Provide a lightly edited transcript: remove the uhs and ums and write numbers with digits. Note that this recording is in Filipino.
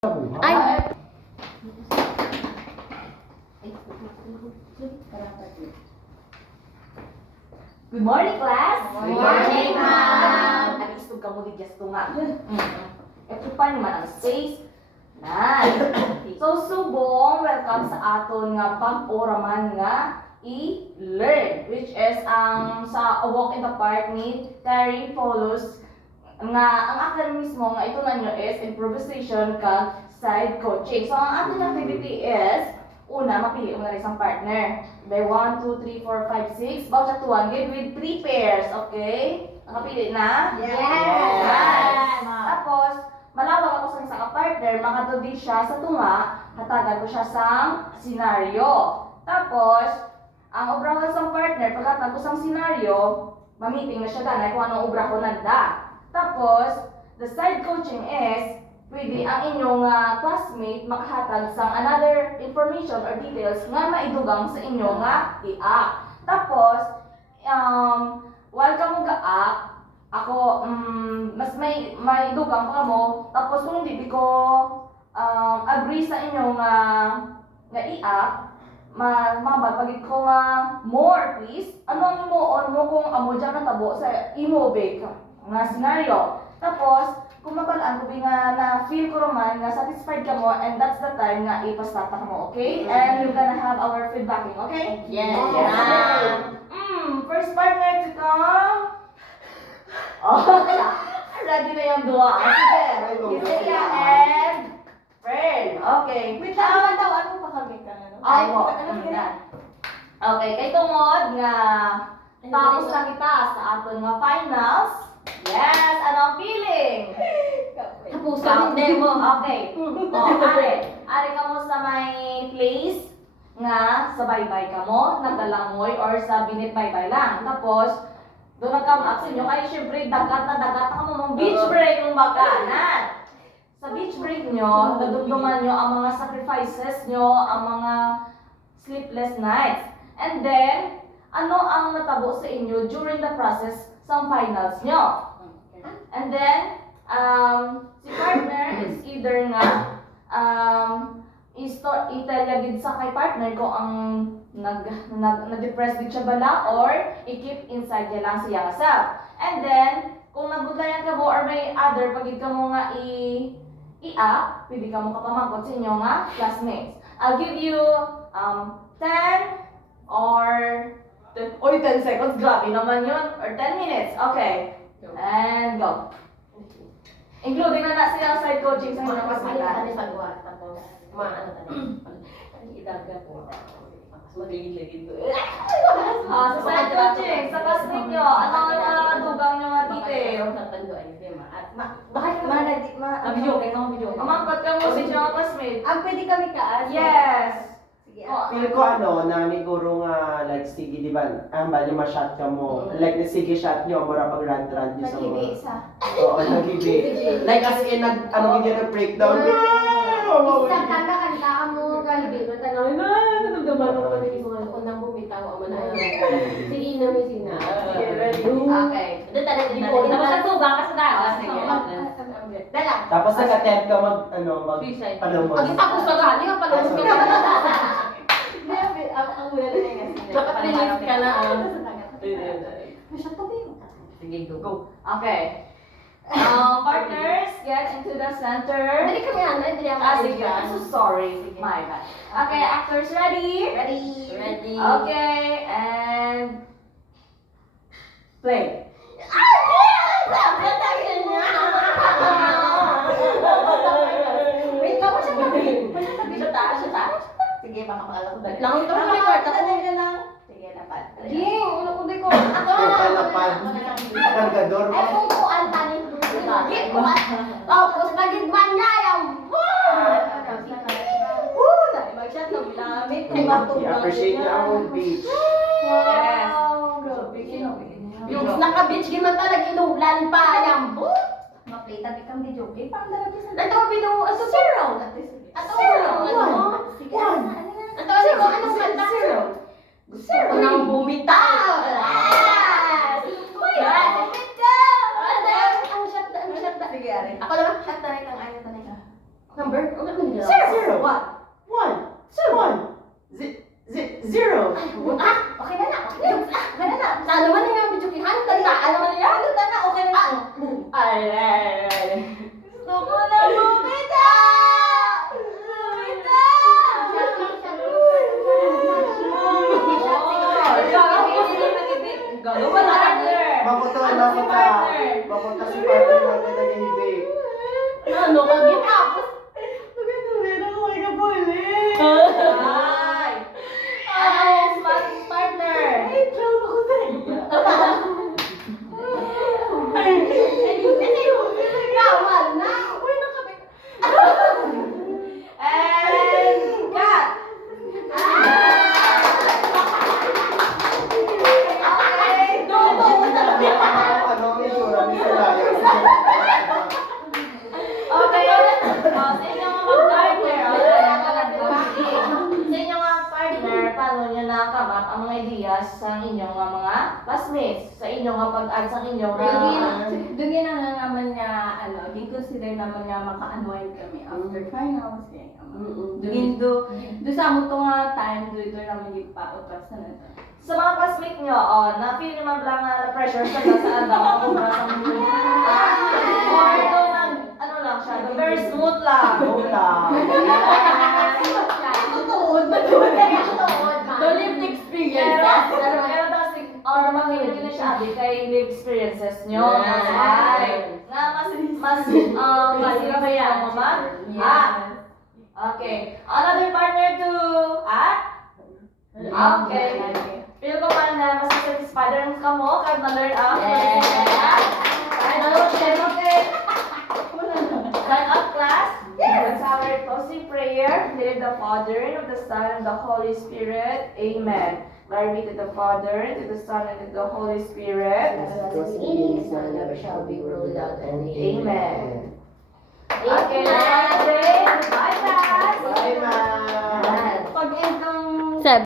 Ay! Good morning, class! Good morning, ma'am! Nag-istog ka mo di just nga. Ito pa naman ang space. So, subong, welcome sa aton nga pag-oraman nga i-learn, which is ang sa A Walk in the Park ni Terry Follows nga ang academy mismo nga ito na nyo is improvisation kag side coaching. So, ang ating activity is una, mapili mo na isang partner. By 1, 2, 3, 4, 5, 6. Bawat satuan, give with 3 pairs, okay? Nakapili na? Yes! Tapos, malawag ako sa isang partner, makatudi siya sa tunga, hatagan ko siya sa senaryo. Tapos, ang obrahan sa partner, pagkatapos ko sa senaryo, mamiting na siya danay kung anong obra ko nanda. Tapos, the side coaching is, pwede ang inyong classmate makahatag sa another information or details nga maidugang sa inyong i-act. Tapos, while ka mo ga-act, ako, mas may dugang pa mo. Tapos, kung hindi ko agree sa inyong nga i-act, mabagpagit ko nga more, please. Ano ang imo-on mo kung amo dyan natabo sa imo-bake nga scenario. Tapos, kung mapalaan ko nga na feel ko naman na satisfied ka mo, and that's the time nga ipastata mo, okay? And you're gonna have our feedbacking, okay? Yes, ma'am! First partner to come. Oh, ready na yung dua. Sige. Isaiah and Pearl. Okay. Wait lang, ano pa kami ka? Ay, okay, kay tungod nga tapos na kita sa aton nga finals. Yes, anong feeling? Tapusan din mo. Okay. Ari ka mo sa may place nga sa baybay ka mo, nagdalangoy or sa binit-baybay lang. Tapos, doon nag-come up sa inyo, kaya syempre dagat na ka mo mong beach break ng bakanan. Sa beach break nyo, nadumduman nyo ang mga sacrifices nyo, ang mga sleepless nights. And then, ano ang natabo sa inyo during the process sa finals nyo? And then, si partner is either nga, italyagid sa kay partner ko ang na-depress din siya bala or i-keep inside niya lang siya self. And then, kung nagudlayan ka mo or may other, pagid ka mo nga i-act, pwede ka mo kapamangkot sa inyo nga classmates. I'll give you 10 or 10 seconds, grabe naman yun, or 10 minutes. Okay, and go. Including na silang side coaching sa inyong kasmata. Tapos, maano idaga po. Magligid-ligid ko. Sa side coaching, sa classmate nyo, ano ang dugang nyo nga detail? Bakit video kayo ng video? Kamangkot ka mo sa inyong classmate. Pwede kami kaas. Yes. Sige. Feel ko nami guro nga like sige di ba bali ma-shot ka mo like sige shot nyo mura pag run nyo sa Nakibi mga isa. oo nagibi like as in nag breakdown Isa kanta kanta mo galbi. Tanawin na. Nagdaman ko pa rin mga unang bumitaw ang manay. Sige na may sina. Okay. Doon talaga di po. Tapos ang tuba ka sa dagat. Dala. tapos nag-attempt ka mag Suicide. palumon Ang tapos ka gani ka pala. Ang mula na yung Dapat release ka na. Masyad pa ba yun? Sige, go. Okay. Partners, get into the center. Dali kami ano, dali ang Sige. I'm so sorry. My bad. Okay, actors ready? Ready. Okay, and play. Wait, tapos siya pa. Sa taas, sa taas. Sige, baka makala ko dali. Langon ka mo record ako. Sige, dapat. Ging, ulo ko di ko. Ako na. Palapad. Cargador Ay, pupuan tani. Tapos nagigman niya yung Mag-shot na bilamit. i-appreciate niya ang own beach Yes. Yung naka-beach giman talaga inulan pa yang ma-play tabi kang video. Okay, parang dalabi sa Ito video, aso zero. Ato zero. Ano? Sige, ano yan? Ato zero. Anong kanta? Zero. Zero. Nang bumitaw. Uy, Ang shot. sige, ari. Ako naman. Shot tayo kang ayaw tanay ka. Number? Windows. Zero. One. One. One. Zero. Okay na na. Okay na na. Sa naman na yung bijukihan, Tandaan naman niya. Tandaan na. Okay na na. Ay. Gusto ko na bumitaw. Gano'n ba partner? Makoto Ano na si ko ka. partner? Makoto si partner na nagahibig. Ano ka give up? Ay! Ano si partner? Bawal na. And cut! Okay! Ano ang itsura ni Soraya? Okay. Sa inyong mga partner, sa inyong mga partner, paano nyo nakamat ang mga ideas sa inyong mga classmates? Sa inyong mga pag-add sa inyong Dugin na naman niya, consider naman niya maka-unwind kami after finals. Dugin do sa mo to nga time, do naman yung pa-utas na nato. sa mga classmate nyo, na-feel naman lang na pressure sa sa ano, makakubra sa mga or ito ano lang siya, very smooth lang. Wala. Tutuod ba? Tutuod ba? The lived experience. Pero kasi, makikita nyo na siya, di kay live experiences nyo. Yes. That's why. Na mas ba yan, mama? Okay. Another partner to, Okay. Feel ko man na mas satisfied rin ka mo kahit na-learn up. Okay. Start up class. Let's have our closing prayer. Believe the Father, and of the Son, and the Holy Spirit. Amen. Glory be to the Father, to the Son, and to the Holy Spirit. It is and never shall be world without end. Amen. Amen. Okay.